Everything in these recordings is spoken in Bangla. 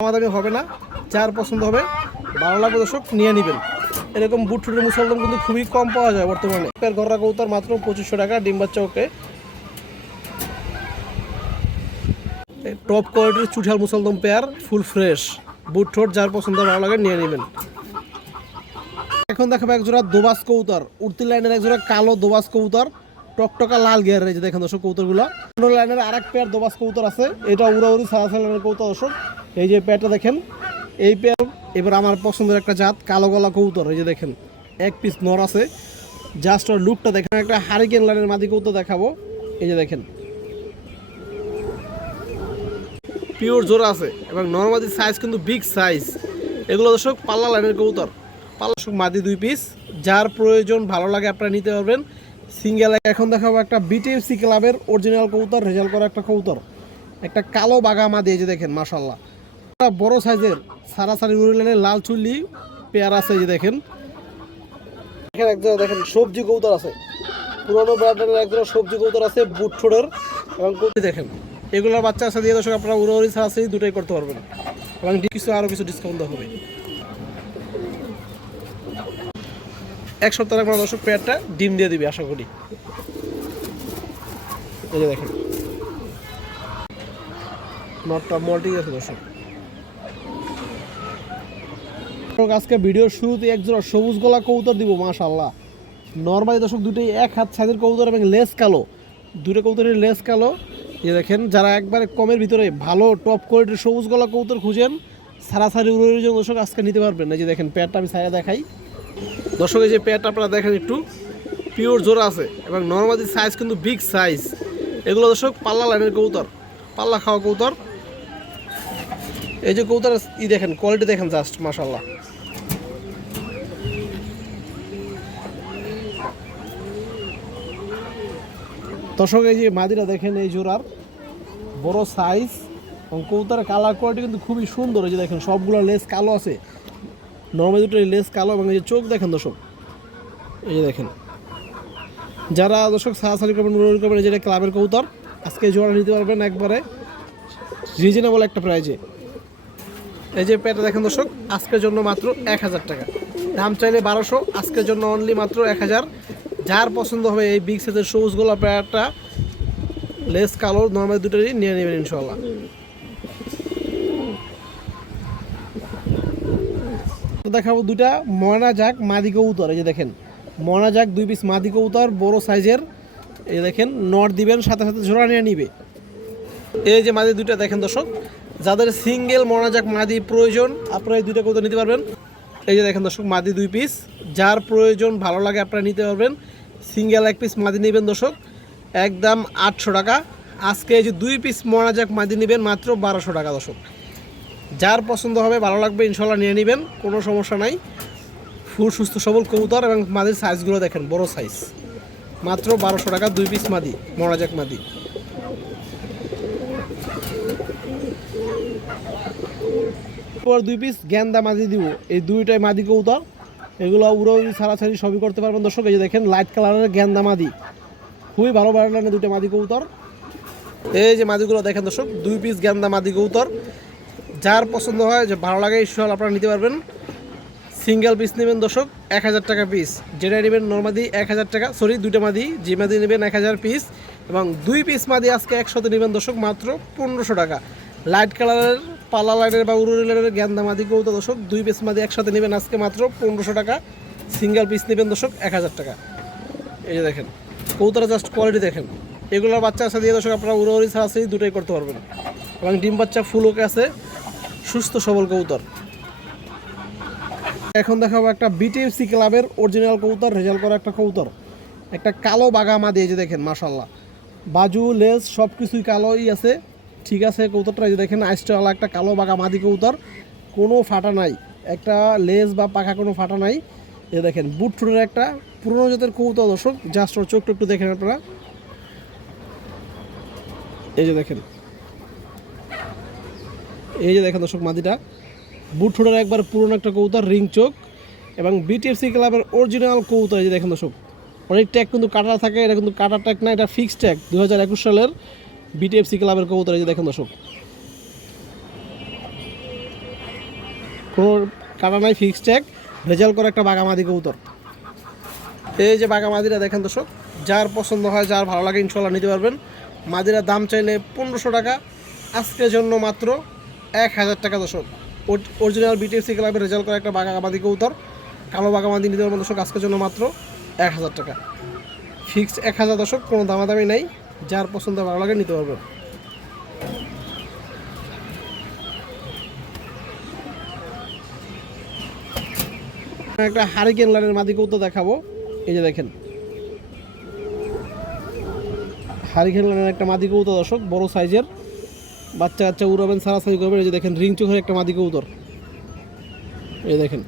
দামি হবে না, যার পছন্দ হবে ভালো লাগবে দর্শক নিয়ে নেবেন। এরকম বুট ঠুটের মুসলদম কিন্তু খুবই কম পাওয়া যায় বর্তমানে। ঘররা কবুতর মাত্র 2500 টাকা, ডিম বাচ্চা ওকে। টপ কোয়ালিটির চুঠাল মুসলদম পেয়ার, ফুল ফ্রেশ বুট ঠোঁট, যার পছন্দ ভালো লাগে নিয়ে নেবেন। এখন দেখাবো এক জোড়া দোবাস কবুতর, উড়তি লাইনের এক জোড়া কালো দোবাস কবুতর, টকটকা লাল গিয়ারের। এই যে দেখেন দর্শক কবুতরগুলো। অন্য লাইনের আরেক পেয়ার দোবাস কবুতর আছে, এটা উড়াউড়ি সাদা লাইনের কবুতর দর্শক। এই যে পেয়ারটা দেখেন, এই পেয়ার এবার আমার পছন্দের একটা জাত কালো গলা কবুতর। এই যে দেখেন এক পিস নর আছে, জাস্ট ওর লুকটা দেখেন। একটা হারিকেন লাইনের মাদি কবুতর দেখাবো। এই যে দেখেন পিওর জোড়া আছে এবং নর্মাদি সাইজ কিন্তু বিগ সাইজ। এগুলো দর্শক পাল্লা লাইনের কবুতর, পাল্লা মাদি 2 পিস, যার প্রয়োজন ভালো লাগে আপনারা নিতে পারবেন সিঙ্গেল। এখন দেখাবো একটা বিটিএফসি ক্লাবের অরিজিনাল কবুতর, রেজাল্ট করা একটা কবুতর, একটা কালো বাঘা মাদি। এই যে দেখেন মাশাআল্লাহ বড় সাইজের সারাসারি লাইনের লাল চুল্লি পেয়ার আছে। এই যে দেখেন একজোড়া দেখেন সবজি কবুতর আছে, পুরোনো ব্র্যান্ডের একজোড়া সবজি কবুতর আছে বুট ঠোঁটের। এবং দেখেন এগুলোর বাচ্চা আছে দিয়ে দর্শক আপনারা উড়াউড়ি সারাসারি দুটোই করতে পারবেন এবং কিছু আরও কিছু ডিসকাউন্ট হবে। এক সপ্তাহের পর দর্শক পেয়ারটা ডিম দিয়ে দিবে আশা করি। এই যে দেখেন নটটা মল্টিং আছে দর্শক। আজকে ভিডিওর শুরুতে এক জোড়া সবুজ গলা কবুতর দিব মাশাআল্লাহ। নরমালি দর্শক দুটোই এক হাত সাইজের কবুতর এবং লেস কালো, দুটো কবুতরের লেস কালো। এই দেখেন যারা একবারে কমের ভিতরে ভালো টপ কোয়ালিটির সবুজ গলা কবুতর খুঁজেন সারাসারি উড়ের জন্য দর্শক আজকে নিতে পারবেন। এই যে দেখেন পেয়ারটা আমি সাইডে দেখাই দর্শক। এই যে পেয়ারটা আপনারা দেখেন একটু পিওর জোড়া আছে এবং নর্মালি সাইজ কিন্তু বিগ সাইজ। এগুলো দর্শক পাল্লা লাইনের কবুতর, পাল্লা খাওয়া কবুতর। এই যে কবুতর দেখেন কোয়ালিটি দেখেন জাস্ট মাশাআল্লাহ। দর্শক এই যে মাদিরা দেখেন এই জোড়ার বড় সাইজ এবং কবুতরের কালার কোয়ালিটি কিন্তু খুবই সুন্দর। এই যে দেখেন সবগুলো লেস কালো আছে, নর্মালি দুটো লেস কালো এবং এই যে চোখ দেখেন দর্শক। এই যে দেখেন যারা দর্শক সাহাসারি করবেন উড়াউড়ি করবেন, যেটা ক্লাবের কবুতর আজকে জোড়া নিতে পারবেন একবারে রিজনেবল একটা প্রাইজে। এই যে পেয়ারটা দেখেন দর্শক আজকের জন্য মাত্র 1000 টাকা, দাম চাইলে 1200, আজকের জন্য অনলি মাত্র 1000। যার পছন্দ হবে এই বিগ সাইজের সবুজ গোলা পেয়ারটা লেস কালো নর্মাল দুটোরই নিয়ে নেবেন ইনশাল্লাহ। দেখাবো দুটা ময়না জাক মাদি কবুতর। এই যে দেখেন ময়না জাক 2 পিস মাদি কবুতর বড় সাইজের। এই দেখেন নট দিবেন সাথে সাথে জোড়া নিয়ে নিবে। এই যে মাদি দুইটা দেখেন দর্শক, যাদের সিঙ্গেল ময়না জাক মাদি প্রয়োজন আপনারা এই দুইটা কবুতর নিতে পারবেন। এই যে দেখেন দর্শক মাদি 2 পিস, যার প্রয়োজন ভালো লাগে আপনারা নিতে পারবেন। সিঙ্গেল 1 পিস মাদি নেবেন দর্শক একদম 800 টাকা। আজকে এই যে 2 পিস ময়না জাক মাদি নেবেন মাত্র 1200 টাকা দর্শক। যার পছন্দ হবে ভালো লাগবে ইনশাল্লাহ নিয়ে নেবেন, কোনো সমস্যা নাই। ফুল সুস্থ সবল কবুতর এবং মাদির সাইজগুলো দেখেন বড় সাইজ, মাত্র 1200 টাকা 2 পিস মাদি ময়না জাক মাদি। পর 2 পিস গেন্দা মাদি দিব, এই দুইটাই মাদি কবুতর। এগুলো উড়াউড়ি ছাড়াছাড়ি সবই করতে পারবেন দর্শক। এই যে দেখেন লাইট কালারের গেন্দা মাদি, খুবই ভালো ব্র্যান্ডের দুটো মাদি কবুতর। এই যে মাদিগুলো দেখেন দর্শক 2 পিস গেন্দা মাদি কবুতর, যার পছন্দ হয় যে ভালো লাগে ইনশাআল্লাহ আপনারা নিতে পারবেন। সিঙ্গেল পিস নেবেন দর্শক 1000 টাকা পিস, যেটা নেবেন নর্মাদি 1000 টাকা, সরি দুটো মাদি, যে মাদি নেবেন 1000 পিস এবং 2 পিস মাদি আজকে একসাথে নেবেন দর্শক মাত্র 1500 টাকা। লাইট কালারের পাল্লা লাইনের বা উড়ুরি লাইনের গেন্দা মাদি কবুতর দর্শক 2 পিস মাদি একসাথে নেবেন আজকে মাত্র 1500 টাকা। সিঙ্গেল পিস নেবেন দর্শক 1000 টাকা। এই যে দেখেন কবুতরের জাস্ট কোয়ালিটি দেখেন। এগুলোর বাচ্চা আছে দিয়ে দর্শক আপনারা উড়াউড়ি ছাড়াছাড়ি দুটোই করতে পারবেন এবং ডিম বাচ্চা ফুল ওকে আছে, সুস্থ সবল কবুতর। এখন দেখাবো একটা বিটিএফসি ক্লাবের অরিজিনাল কবুতর, রেজাল্ট করা একটা কবুতর, একটা কালো বাঘা মাদি। এই যে দেখেন মাশাআল্লাহ বাজু লেজ সব কিছুই কালোই আছে, ঠিক আছে কবুতরটা। এই যে দেখেন আইসটাওয়ালা একটা কালো বাঘা মাদি কবুতর, কোনো ফাটা নাই, একটা লেজ বা পাখা কোনো ফাটা নাই। এই দেখেন বুট ঠোঁটের একটা পুরনো জাতের কবুতর দর্শক, জাস্ট ওর চোখটা একটু দেখেন আপনারা। এই যে দেখেন, এই যে দেখেন দর্শক মাদিটা বুট ঠোঁটের একবার পুরনো একটা কবুতর, রিং চোখ এবং বিটিএফসি ক্লাবের অরিজিনাল কবুতর। এই যে দেখেন দর্শক অনেক ট্যাগ কিন্তু কাটা থাকে, এটা কিন্তু কাটা ট্যাগ না, এটা ফিক্সড ট্যাগ 2021 সালের বিটিএফসি ক্লাবের কবুতর। এই যে দেখেন দর্শক কোনো কাটা নাই, ফিক্সড ট্যাগ, রেজাল্ট করে একটা বাগামাদি কবুতর। এই যে বাগামাদিরা দেখেন দর্শক, যার পছন্দ হয়, যার ভালো লাগে ইনশাল্লাহ নিতে পারবেন। মাদিরা দাম চাইলে 1500 টাকা, আজকের জন্য মাত্র 1000 টাকা দর্শক। অরিজিনাল বিটিএসসি ক্লাবের রেজাল্ট করে একটা বাগামাদি কবুতর, কালো বাগামাদি নিতে পারবেন দর্শক, আজকের জন্য মাত্র 1000 টাকা, ফিক্সড 1000 দর্শক, কোনো দামাদামি নাই, যার পছন্দ ভালো লাগে নিতে পারবেন। একটা হারিকেন লাইনের মাদি কবুতর দেখাবো। এই যে দেখেন হারিকেন লাইনের একটা মাদি কবুতর দর্শক, বড় সাইজের, বাচ্চা কাচ্চা উড়াবেন, সারাসারি করবেন। এই যে দেখেন রিং চোখের একটা মাদি কবুতর, এই দেখেন।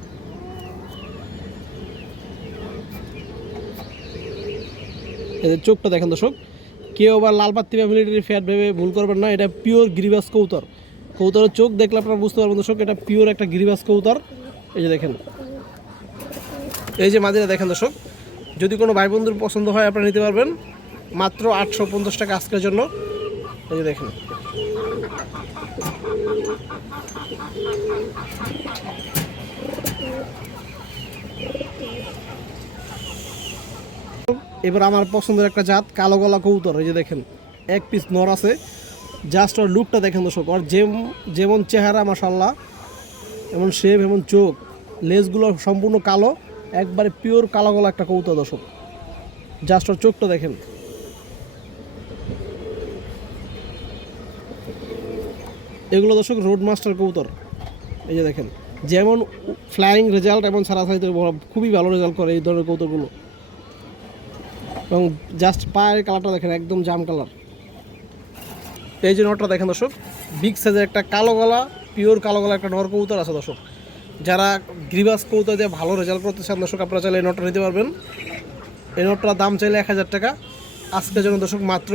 এদের চোখটা দেখেন দর্শক, কেউ আবার লাল পাত্তি বা মিলিটারি ফ্যাট ভেবে ভুল করবেন না, এটা পিওর গিরিবাস কবুতর। কবুতরের চোখ দেখলে আপনারা বুঝতে পারবেন দর্শক, এটা পিওর একটা গিরিবাস কবুতর। এই যে দেখেন, এই যে মাদিরা দেখেন দর্শক, যদি কোনো ভাই বন্ধুর পছন্দ হয় আপনারা নিতে পারবেন মাত্র 850 টাকা আজকের জন্য। এই যে দেখেন, এবার আমার পছন্দের একটা জাত কালো গলা কবুতর। এই যে দেখেন এক পিস নর আছে, জাস্ট ওর লুকটা দেখেন দর্শক, ওর যেমন চেহারা মাশাআল্লাহ, এমন শেপ, এমন চোখ, লেজগুলো সম্পূর্ণ কালো, একবারে পিওর কালো গলা একটা কবুতর দর্শক, জাস্ট ওর চোখটা দেখেন। এগুলো দর্শক রোড মাস্টার কবুতর। এই যে দেখেন, যেমন ফ্লাইং রেজাল্ট এবং সারাসারিতে খুবই ভালো রেজাল্ট করে এই ধরনের কবুতরগুলো। এবং জাস্ট পায়ের কালারটা দেখেন, একদম জাম কালার। এই যে নটটা দেখেন দর্শক, বিগ সাইজের একটা কালো গলা, পিওর কালো গলা একটা নর কবুতর আছে দর্শক। যারা গ্রিবাস কবুতর দিয়ে ভালো রেজাল্ট করতে চান দর্শক, আপনারা চাইলে এই নটটা নিতে পারবেন। এই নটটার দাম চাইলে 1000 টাকা, আজকের জন্য দর্শক মাত্র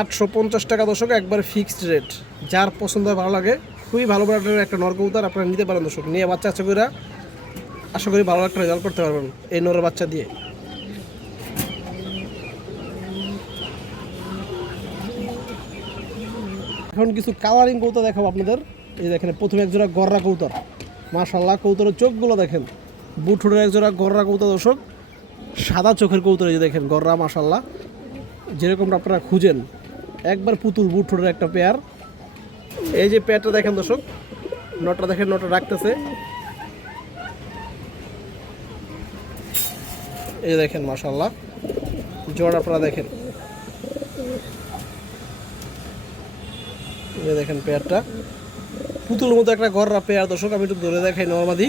850 টাকা দর্শক, একবার ফিক্সড রেট। যার পছন্দ হয়, ভালো লাগে, খুবই ভালো ব্র্যান্ডের একটা নর কবুতর, আপনারা নিতে পারেন দর্শক। নিয়ে বাচ্চা আশা করি ভালো একটা রেজাল্ট করতে পারবেন এই নরের বাচ্চা দিয়ে। এখন কিছু কালারিং কবুতর দেখাবো আপনাদের। এই দেখেন, প্রথমে একজোড়া গররা কবুতর, মাশাআল্লাহ কবুতরের চোখগুলো দেখেন, বুটুরের একজোড়া গররা কবুতর দর্শক, সাদা চোখের কবুতর। এই যে দেখেন গররা, মাশাআল্লাহ যেরকমটা আপনারা খুঁজেন, একবার পুতুল বুটুরের একটা পেয়ার। এই যে পেয়ারটা দেখেন দর্শক, নটটা দেখেন, নটটা রাখতেছে, এই দেখেন মাশাআল্লাহ জোড়া আপনারা দেখেন। এই দেখেন পেয়ারটা পুতুলের মতো একটা গররা পেয়ার দর্শক, আমি একটু ধরে দেখাই নরমাদি।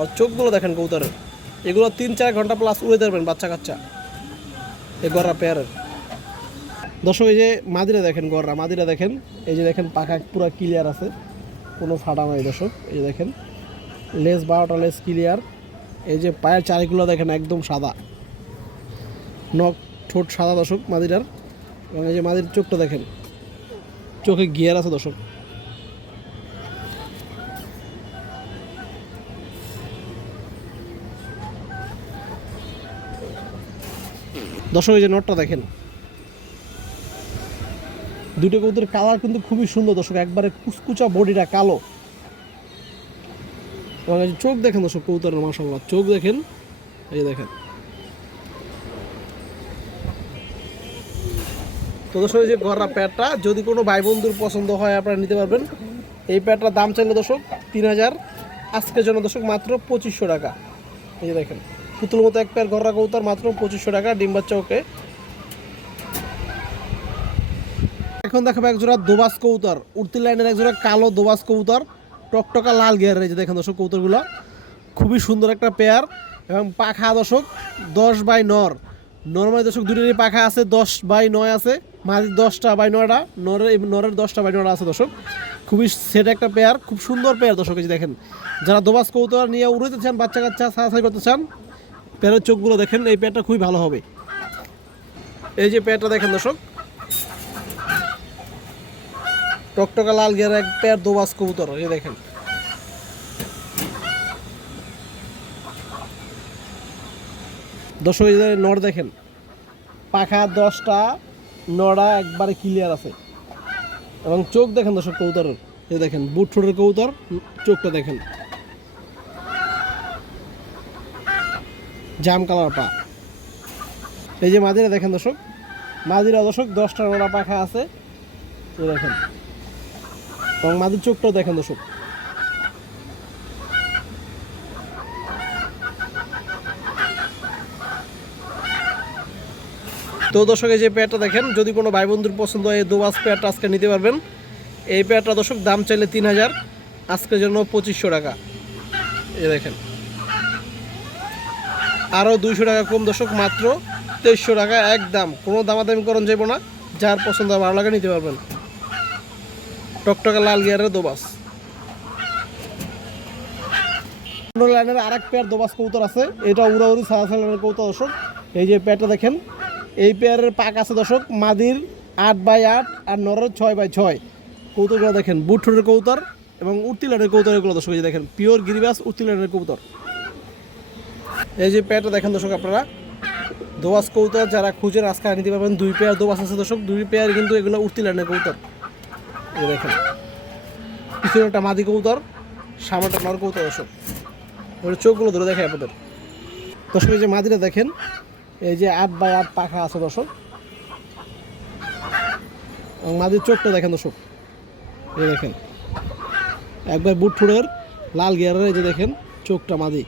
আর চোখগুলো দেখেন কবুতরের, এগুলো 3-4 ঘন্টা প্লাস উড়ে দেবেন বাচ্চা কাচ্চা এই গররা পেয়ারের দর্শক। এই যে মাদিরা দেখেন, গররা মাদিরা দেখেন, এই যে দেখেন পাখা পুরো ক্লিয়ার আছে, কোনো ফাটা নাই দর্শক। এই যে দেখেন লেজ, 12টা লেজ ক্লিয়ার। এই যে পায়ের চারিগুলো দেখেন একদম সাদা, নখ ঠোঁট সাদা দর্শক মাদিরার। এবং এই যে মাদির চোখটা দেখেন, চোখে গিয়ার আছে দর্শক। দর্শক এই যে নটটা দেখেন, দুটো কবুতরের কালার কিন্তু খুবই সুন্দর দর্শক, একবারে কুচকুচা বডিটা কালো। এবং এই যে চোখ দেখেন দর্শক কবুতরের, মাশাআল্লাহ চোখ দেখেন, এই দেখেন। তো দর্শক এই যে গররা প্যাডটা যদি কোনো ভাই বন্ধুর পছন্দ হয় আপনারা নিতে পারবেন। এই প্যাডটার দাম চাইলে দর্শক 3000, আজকের জন্য দর্শক মাত্র 2500 টাকা। এই যে দেখেন পুতুল মতো এক প্যার গররা কবুতর, মাত্র 2500 টাকা, ডিম বাচ্চা ওকে। এখন দেখাবো একজোড়া দোবাস কবুতর, উড়তি লাইনের একজোড়া কালো দোবাস কবুতর, টকটকা লাল গিয়ারের। এই যে দেখেন দর্শক কবুতরগুলো খুবই সুন্দর একটা পেয়ার। এবং পাখা দর্শক 10/9, নর্মালি দর্শক দুটোরই পাখা আছে 10/9 আছে, মাঝে 10/9টা, নরের 10/9টা আছে দর্শক। খুবই সেট একটা পেয়ার, খুব সুন্দর পেয়ার দর্শক। এই যে দেখেন, যারা দোবাস কবুতর নিয়ে উড়াতে চান, বাচ্চা কাচ্চা সারাসারি করতে চান, পেয়ারের চোখগুলো দেখেন, এই পেয়ারটা খুবই ভালো হবে। এই যে পেয়ারটা দেখেন দর্শক, টকটকা লাল গিয়ার এক পেয়ার দোবাস কবুতর। এই দেখেন দর্শক, এই যে নর দেখেন, পাখা 10টা, নড়া একবারে ক্লিয়ার আছে। এবং চোখ দেখেন দর্শক কবুতরের, এই দেখেন বুট ঠোঁটের কবুতর, চোখটা দেখেন জাম কালার পা। এই যে মাদিরা দেখেন দর্শক, মাদিরা দর্শক 10টা নোড়া পাখা আছে, এই দেখেন, এবং মাদির চোখটাও দেখেন দর্শক। তো দর্শক এই যে পেয়ারটা দেখেন, যদি কোনো ভাই বন্ধুর পছন্দ হয় এই দোবাস পেয়ারটা আজকে নিতে পারবেন। এই পেয়ারটা দর্শক দাম চাইলে 3000, আজকের জন্য 2500 টাকা। এই দেখেন আরও 200 টাকা কম দর্শক, মাত্র 2300 টাকা একদম, কোনো দামাদামি করণ যাবো না। যার পছন্দ ভালো লাগে নিতে পারবেন। টকটকা লাল গিয়ারের দোবাস। লাইনের আরেক পেয়ার দোবাস কবুতর আছে, এটা উড়াউড়ি সাদা লাইনের কবুতর দর্শক। এই যে পেয়ারটা দেখেন, এই পেয়ারের পাক আছে দর্শক মাদির 8x8 আর নরের 6x6। কবুতরগুলো দেখেন বুট ঠোঁটের কবুতর এবং উঠতি লাইনের কবুতর এগুলো দর্শক। এই যে দেখেন পিওর গিরিবাস উঠতি লাইনের কবুতর। এই যে পেয়ারটা দেখেন দর্শক, আপনারা দোবাস কবুতর যারা খুঁজেন আজকে নিতে পারবেন। 2 পেয়ার দোবাস আছে দর্শক, 2 পেয়ার কিন্তু এগুলো উঠতি লাইনের কবুতর। এই দেখেন পিছনে একটা মাদি কবুতর, সামনেটা নর কবুতর দর্শক। চোখগুলো ধরে দেখে আপনাদের দর্শক। এই যে মাদিরা দেখেন, এই যে 8x8 পাখা আছে দর্শক, এবং মাদির চোখটা দেখেন দর্শক। এই দেখেন একবার বুট ঠোঁটের লাল গিয়ারের, এই যে দেখেন চোখটা মাদি।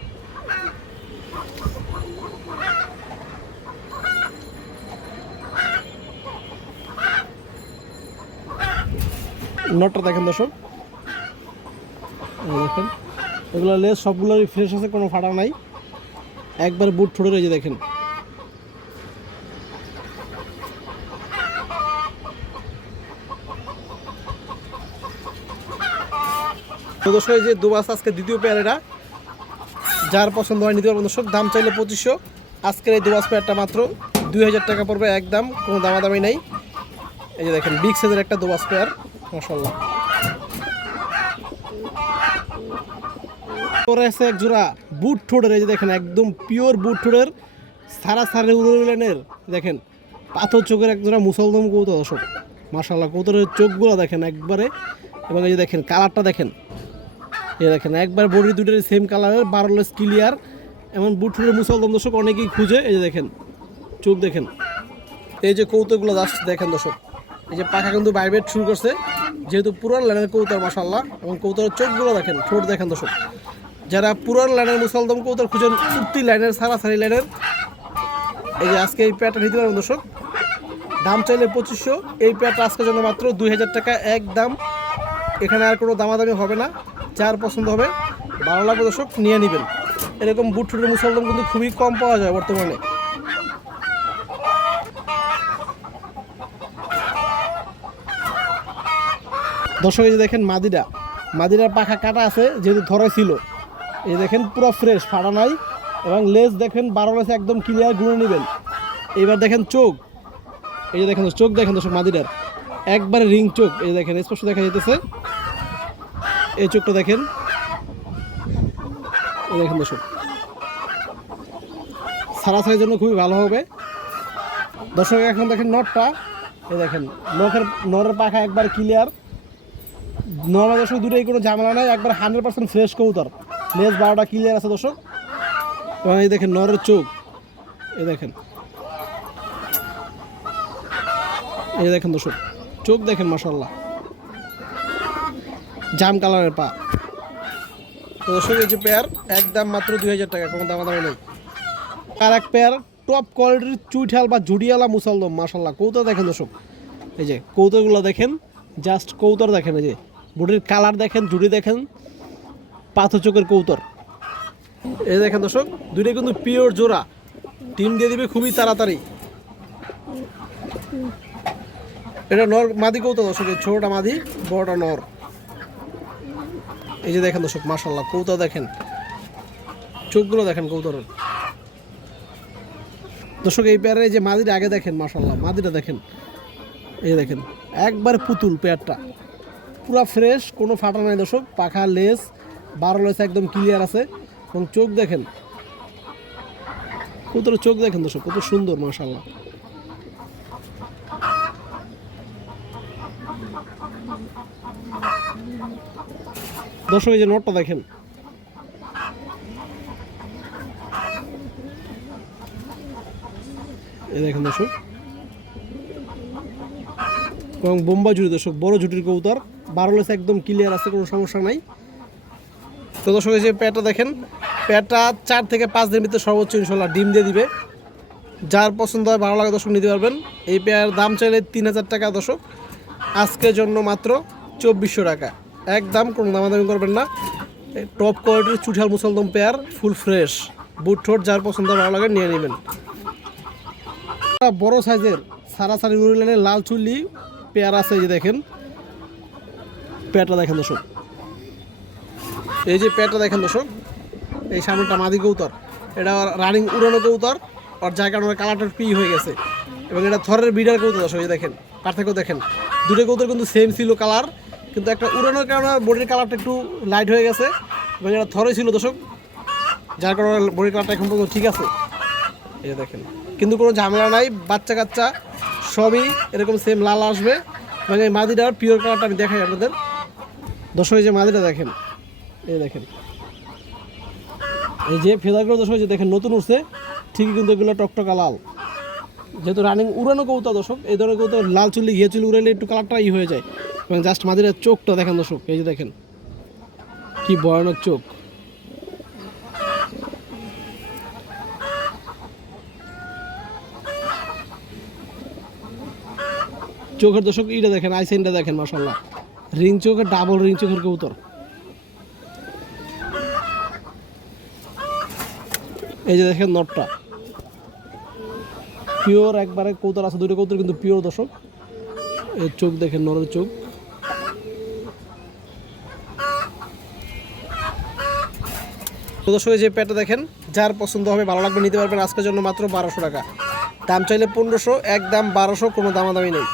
নটটা দেখেন দর্শক, দেখেন এগুলো লেস সবগুলোরই ফ্রেশ আছে, কোনো ফাটা নাই, একবার বুট ঠোঁটের। এই যে দেখেন দর্শক, এই যে দোবাস আজকে দ্বিতীয় পেয়ার, এটা যার পছন্দ হয় নিতে পারবেন দর্শক। দাম চাইলে 2500, আজকের এই দোবাস পেয়ারটা মাত্র 2000 টাকা পড়বে একদম, কোনো দামাদামি নেই। এই যে দেখেন বিগ সাইজের একটা দোবাস পেয়ার, মাশাআল্লাহ। পরে আছে এক জোড়া বুট ঠোঁটের, এই যে দেখেন একদম পিওর বুট ঠোঁটের সারা সারে উড়ানের, দেখেন পাথর চোখের এক জোড়া মুসলদম কবুতর দর্শক, মাশাআল্লাহ। কবুতরের চোখগুলো দেখেন একবারে, এবং এই যে দেখেন কালারটা দেখেন, এই দেখেন একবার বডি দুটোর সেম কালারের, বারোলেস ক্লিয়ার, এমন বুট ঠোঁটের মুসলদম দর্শক অনেকেই খুঁজে। এই যে দেখেন চোখ দেখেন, এই যে কৌতুকগুলো জাস্ট দেখেন দর্শক। এই যে পাখা কিন্তু ভাইব্রেট শুরু করছে, যেহেতু পুরান লাইনের কৌতর মাশাআল্লাহ, এবং কৌতরের চোখগুলো দেখেন, ঠোঁট দেখেন দর্শক। যারা পুরান লাইনের মুসলদম কৌতর খুঁজেন, উঠতি লাইনের সারি লাইনের, এই যে আজকে এই পেয়ারটা নিতে পারবেন দর্শক। দাম চাইলে 2500, এই পেয়ারটা আজকের জন্য মাত্র 2000 টাকা একদম, এখানে আর কোনো দামাদামি হবে না। যার পছন্দ হবে ভালো লাগবে দর্শক নিয়ে নেবেন। এরকম বুট ঠোঁটের মুসলদম কিন্তু খুবই কম পাওয়া যায় বর্তমানে। দর্শক এই যে দেখেন মাদিরার পাখা কাটা আছে, যেহেতু ধরে ছিল। এই দেখেন পুরো ফ্রেশ, ফাটা নাই, এবং লেজ দেখেন 12 লেজ একদম ক্লিয়ার, গুঁড়ে নেবেন। এইবার দেখেন চোখ, এই যে দেখেন চোখ দেখেন দর্শক মাদিরার একবারে রিং চোখ, এই দেখেন স্পষ্ট দেখা যেতেছে। এই চোখটা দেখেন, এই দেখেন দর্শক সারাসারির জন্য খুবই ভালো হবে দর্শক। এখন দেখেন নটটা, এই দেখেন নরের পাখা একবার ক্লিয়ার, নর দর্শক দুটোই কোনো ঝামেলা নাই, একবার 100% ফ্রেশ কবুতর, লেজ 12টা ক্লিয়ার আছে দর্শক। এবং এই দেখেন নরের চোখ, এই দেখেন, এই দেখেন দর্শক চোখ দেখেন মাশাআল্লাহ, জাম কালারের পা। তো দর্শক এই যে পেয়ার একদম মাত্র 2000 টাকা, কোনো দামাদামি নেই। আর এক পেয়ার টপ কোয়ালিটির চুইঠাল বা জুডিয়ালা মুসলদম, মাশাআল্লাহ। কৌতর দেখেন দর্শক, এই যে কৌতরগুলো দেখেন, জাস্ট কৌতর দেখেন, এই যে বডির কালার দেখেন, জুড়ি দেখেন, পাথর চোখের কৌতর। এই দেখেন দর্শক দুইটা কিন্তু পিওর জোড়া, টিম দিয়ে দিবে খুবই তাড়াতাড়ি। এটা নর মাদি কৌতর দর্শক, ছোটটা মাদি, বড়টা নর। এই যে দেখেন দর্শক মাশাআল্লাহ, কৌতর দেখেন, চোখগুলো দেখেন কৌতরের দর্শক। এই পেয়ারে যে মাদিটা আগে দেখেন মাশাআল্লাহ, মাদিটা দেখেন, এই দেখেন একবার পুতুল, পেয়ারটা পুরা ফ্রেশ, কোনো ফাটা নাই দর্শক, পাখা লেস 12 লেস একদম ক্লিয়ার আছে, এবং চোখ দেখেন কৌতরের চোখ দেখেন দর্শক, কত সুন্দর মাশাআল্লাহ। দর্শক এই যে নটটা দেখেন, এই দেখেন দর্শক, এবং বোম্বাই ঝুটি দর্শক, বড় ঝুটির কবুতর, 12 লেস একদম ক্লিয়ার আছে, কোনো সমস্যা নাই। তো দর্শক এই যে প্যাটটা দেখেন, প্যাটটা 4 থেকে 5 দিনের ভিতরে সর্বোচ্চ ইনশাল্লাহ ডিম দিয়ে দিবে। যার পছন্দ হয়, ভালো লাগে দর্শক নিতে পারবেন। এই পেয়ার দাম চাইলে 3000 টাকা দর্শক, আজকের জন্য মাত্র 2400 টাকা, একদম কোনো দামাদামি করবেন না। টপ কোয়ালিটির চুঠাল মুসলদম পেয়ার, ফুল ফ্রেশ, বুট ঠোঁট, যার পছন্দ ভালো লাগে নিয়ে নেবেন। বড় সাইজের সারাসারি উড়িলেনের লাল চুল্লি পেয়ার আছে, এই যে দেখেন পেয়ারটা দেখেন দর্শক, এই যে পেয়ারটা দেখেন দর্শক, এই সামনেটা মাদি কবুতর, এটা রানিং উড়ানো কবুতর, আর যার কারণে কালারটা পি হয়ে গেছে, এবং এটা থরের বিডার কবুতর দর্শক, এই দেখেন পার্থক্য দেখেন, দুটো কবুতর কিন্তু সেম ছিল কালার, কিন্তু একটা উড়ানোর কারণে বডির কালারটা একটু লাইট হয়ে গেছে, এবং এটা থরে ছিল দর্শক, যার কারণে বডির কালারটা এখন পর্যন্ত ঠিক আছে, এই দেখেন, কিন্তু কোনো ঝামেলা নাই, বাচ্চা কাচ্চা সবই এরকম সেম লাল আসবে। এবং এই মাদিটার পিওর কালারটা আমি দেখাই আপনাদের দর্শক, এই যে মাদিটা দেখেন, এই দেখেন, এই যে ফেদারগুলো দর্শক যে দেখেন নতুন উঠছে, ঠিকই কিন্তু এগুলো টকটকা লাল, যেহেতু রানিং উড়ানো কবুতর দর্শক, এই ধরনের কবুতর লাল চুল্লি ঘিয়ে চুল্লি উড়াইলে একটু কালারটা হয়ে যায়। এবং জাস্ট মাদিটার চোখটা দেখেন দর্শক, এই যে দেখেন কি ভয়ানক চোখ, চোখের দর্শক এইটা দেখেন, আইসাইনটা দেখেন, মাশাআল্লাহ রিং চোখের, ডাবল রিং চোখের কবুতর। এই যে দেখেন নটটা পিওর একবারে কবুতর আছে, দুটো কবুতর কিন্তু পিওর দর্শক, এই চোখ দেখেন নরের চোখ। দর্শক এই যে প্যাটটা দেখেন, যার পছন্দ হবে ভালো লাগবে নিতে পারবেন, আজকের জন্য মাত্র 1200 টাকা, দাম চাইলে 1500, একদম 1200, কোনো দামাদামি নেই।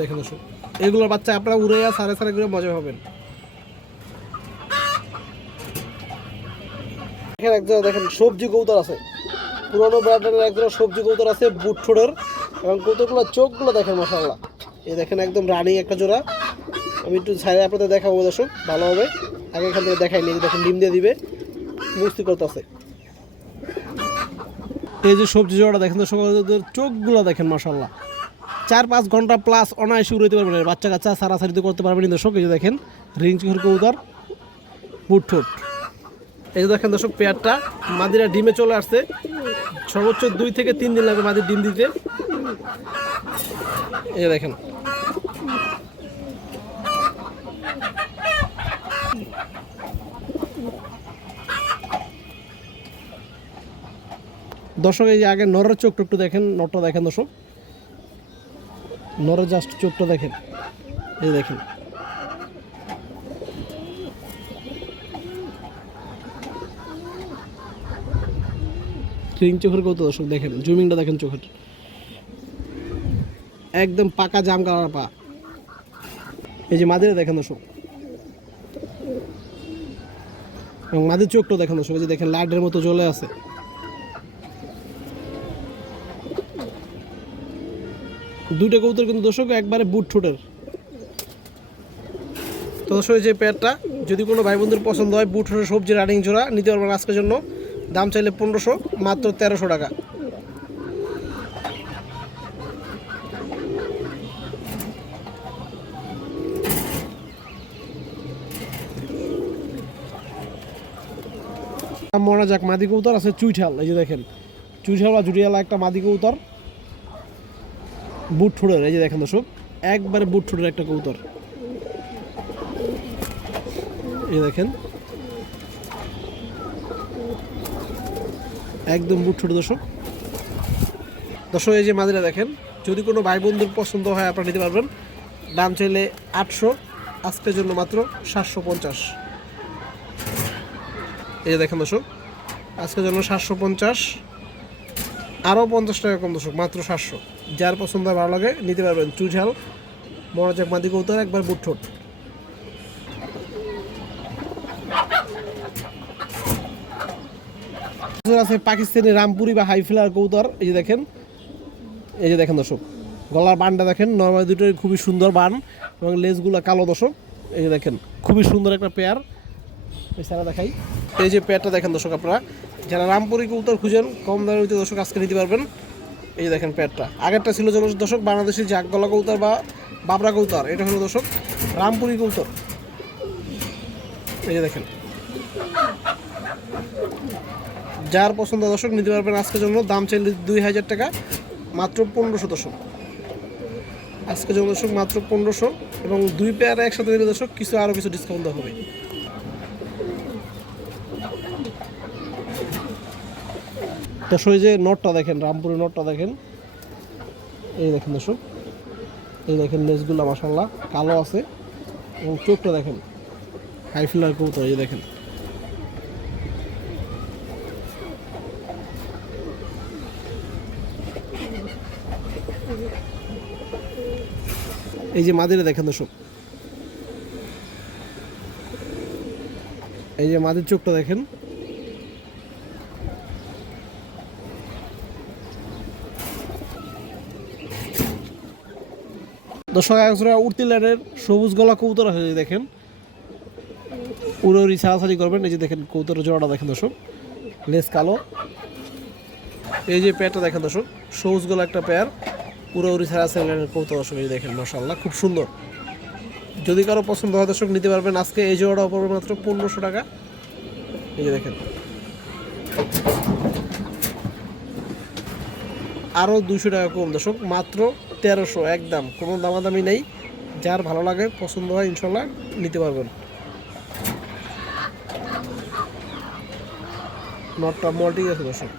দেখেন দর্শক, এগুলোর বাচ্চা আপনারা উড়াইয়া সাড়ে সাড়ে করে মজা হবেন। দেখেন একজোড়া দেখেন সবজি কবুতর আছে, পুরোনো ব্র্যান্ডের একজোড়া সবজি কবুতর আছে, বুট ঠোঁটের, এবং কবুতরগুলো চোখগুলো দেখেন মাশাআল্লাহ, এই দেখেন একদম রানিং একটা জোড়া। আমি একটু ছাড়ে আপনাদের দেখাবো দর্শক ভালো হবে, আগে এখান থেকে দেখাই নিয়ে দেখেন ডিম দিয়ে দিবে, মুস্তি করতেছে। এই যে সবজি জোড়াটা দেখেন দর্শক, চোখগুলো দেখেন মাশাআল্লাহ, 4-5 ঘন্টা প্লাস অনায়াসে উড়াইতে পারবেন, বাচ্চা কাচ্চা সারাসারিতে করতে পারবেন দর্শক। এই যে দেখেন রিং চোখের কবুতর, বুট ঠোঁট। এই যে দেখেন দর্শক পেয়ারটা, মাদিরা ডিমে চলে আসছে, সর্বোচ্চ 2 থেকে 3 দিন লাগবে মাদির ডিম দিতে। এই দেখেন দর্শক, এই যে আগে নরের চোখটা একটু দেখেন, নটটা দেখেন দর্শক, নরের জাস্ট চোখটা দেখেন, এই দেখেন রিং চোখের কত দর্শক, দেখেন জুমিংটা দেখেন চোখের, একদম পাকা জাম কালার পা। এই যে মাদিরা দেখেন দর্শক, এবং মাদির চোখটা দেখেন দর্শক, এই যে দেখেন লাইটের মতো জ্বলে আছে। দুইটা কবুতর কিন্তু দর্শক একবারে বুট ঠোঁটের। তো দর্শক এই যে পেয়ারটা যদি কোনো ভাই বন্ধুর পছন্দ হয়, বুট ঠোঁটের সবজি রানিং জোড়া নিতে পারবেন আজকের জন্য, দাম চাইলে 1500, মাত্র 1300 টাকা। মনে যাক মাদি কবুতর আছে চুইঠাল, এই যে দেখেন চুইঠাল বা জুটিয়ালা একটা মাদি কবুতর, বুট ঠোঁটের, এই যে দেখেন দর্শক একবারে বুট ঠোঁটের একটা কবুতর, এই দেখেন একদম বুট ঠোঁট দর্শক। দর্শক এই যে মাদিরা দেখেন, যদি কোনো ভাই বন্ধুর পছন্দ হয় আপনারা নিতে পারবেন, দাম চাইলে 800, আজকের জন্য মাত্র 750। এই যে দেখেন দর্শক আজকের জন্য 750, আরও 50 টাকা কম দর্শক, মাত্র 700। যার পছন্দ ভালো লাগে নিতে পারবেন, চুঝাল মনোজাক মাদি কবুতর, একবার বুট ঠোঁট। আছে পাকিস্তানি রামপুরি বা হাইফ্লার কবুতর, এই যে দেখেন, এই যে দেখেন দর্শক গলার বানটা দেখেন, নর্মাল দুটোই খুবই সুন্দর বান, এবং লেজগুলো কালো দর্শক, এই যে দেখেন খুবই সুন্দর একটা পেয়ার। এছাড়া দেখাই এই যে পেয়ারটা দেখেন দর্শক, আপনারা যারা রামপুরি কবুতর খুঁজেন কম দামের ভিতরে দর্শক আজকে নিতে পারবেন। এই যে দেখেন পেয়ারটা, আগেরটা ছিল যেন দর্শক বাংলাদেশি জাক গলা কবুতর বা বাবরা কবুতর, এটা হলো দর্শক রামপুরি কবুতর। এই যে দেখেন, যার পছন্দ দর্শক নিতে পারবেন আজকের জন্য। দাম চাইলে 2000 টাকা, মাত্র 1500 দর্শক আজকের জন্য দর্শক, মাত্র 1500। এবং 2 পেয়ার একসাথে নিলে দর্শক আরও কিছু ডিসকাউন্ট দেওয়া হবে। দর্শক এই যে নটটা দেখেন, রামপুরের নটটা দেখেন। এই দেখেন দর্শক, এই দেখেন লেজগুলো মাশাআল্লাহ কালো আছে এবং চোখটা দেখেন হাই ফিলার কবুতর। এই দেখেন এই যে মাদিরা দেখেন দর্শক, এই যে মাদির চোখটা দেখেন। দর্শক একজোড়া উড়তি লাইনের সবুজ গলা কবুতর আছে, দেখেন উড়ি ছাড়াছাড়ি করবেন। এই যে দেখেন কবুতরের জোড়াটা দেখেন দর্শক, লেজ কালো। এই যে পেয়ারটা দেখেন দর্শক, সবুজ গলা একটা পেয়ার, উড়ি ছাড়াছাড়ি লাইনের কবুতর দর্শক। এই দেখেন মাশাআল্লাহ খুব সুন্দর। যদি কারো পছন্দ হয় দর্শক নিতে পারবেন আজকে। এই জোড়াটা পড়বে মাত্র 1500 টাকা। এই যে দেখেন আরও 200 টাকা কম দর্শক, মাত্র 1300 একদম, কোনো দামাদামি নেই। যার ভালো লাগে পছন্দ হয় ইনশাল্লাহ নিতে পারবেন। নটটা মল্টি আছে দর্শক।